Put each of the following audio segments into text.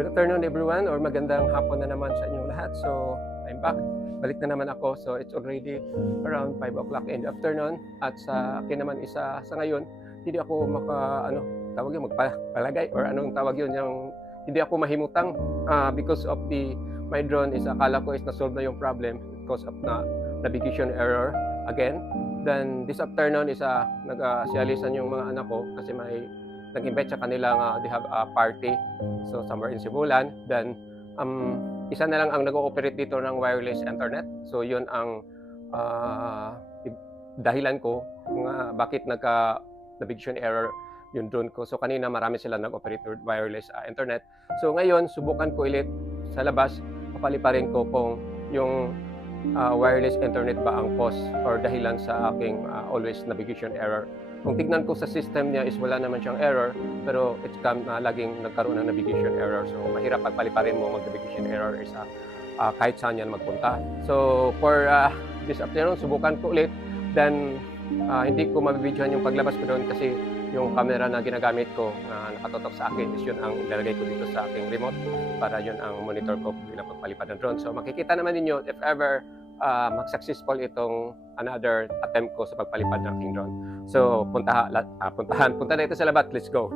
Good afternoon everyone, or magandang hapon na naman sa inyong lahat. So, I'm back. Balik na naman ako. So, it's already around 5 o'clock in the afternoon. At sa akin naman sa ngayon, hindi ako tawag yun, magpalagay or anong tawag yun, yung hindi ako mahimutang because of my drone is akala ko is na-solve na yung problem because of navigation error again. Then this afternoon is nag-sialisan yung mga anak ko kasi may nag-invite sa kanilang they have a party. So somewhere in Sibulan. Then isa na lang ang nag-ooperate dito ng wireless internet. So yun ang dahilan ko kung bakit nagka-navigation error yung drone ko. So kanina marami sila nag-operate wireless internet. So ngayon subukan ko ulit sa labas, papaliparin ko kung yung wireless internet ba ang cause or dahilan sa aking always navigation error. Kung tignan ko sa system niya is wala naman siyang error, pero it's laging nagkaroon ng navigation error. So mahirap pagpaliparin mo mag-navigation error is kahit saan yan magpunta. So for this afternoon, subukan ko ulit. Then hindi ko mabibidyohan yung paglabas ko doon kasi yung camera na ginagamit ko na nakatotok sa akin is yun ang ilalagay ko dito sa aking remote para yun ang monitor ko bilang pagpalipad ng drone. So makikita naman ninyo if ever mag-successful itong another attempt ko sa pagpalipad ng aking drone. So punta na ito sa labat. Let's go.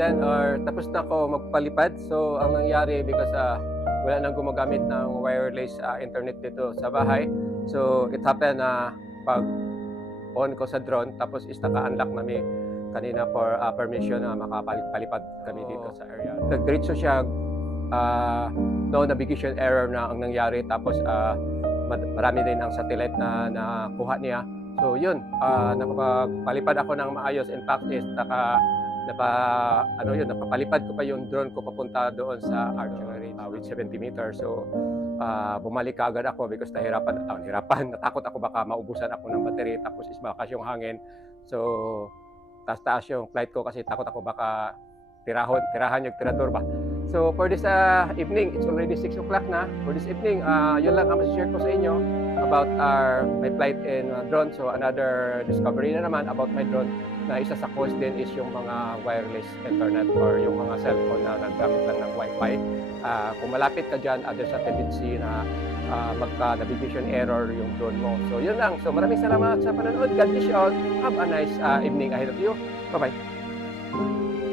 then or tapos na ako magpalipad. So ang nangyari because wala nang gumagamit ng wireless internet dito sa bahay. So it happened na pag on ko sa drone tapos is naka-unlock namin kanina for permission na makapalipad kami dito sa area. Nagdiretso siya no navigation error na ang nangyari tapos marami din ang satellite na nakuha niya. So yun, nakapagpalipad ako ng maayos. In fact is napapalipad ko pa yung drone ko papunta doon sa archery with 70 meters. So bumalik agad ako because natakot ako baka maubusan ako ng battery tapos is malakas yung hangin. So taas yung flight ko kasi takot ako baka tirahan yung tirador ba. So for this evening, it's already 6 o'clock na. For this evening, yun lang ang share ko sa inyo about my flight in drone. So another discovery na naman about my drone na isa sa cause din is yung mga wireless internet or yung mga cellphone na naggamit lang ng Wi-Fi. Kung malapit ka dyan, there's a tendency na magka-navigation error yung drone mo. So yun lang. So maraming salamat sa panonood. God bless you all. Have a nice evening ahead of you. Bye-bye.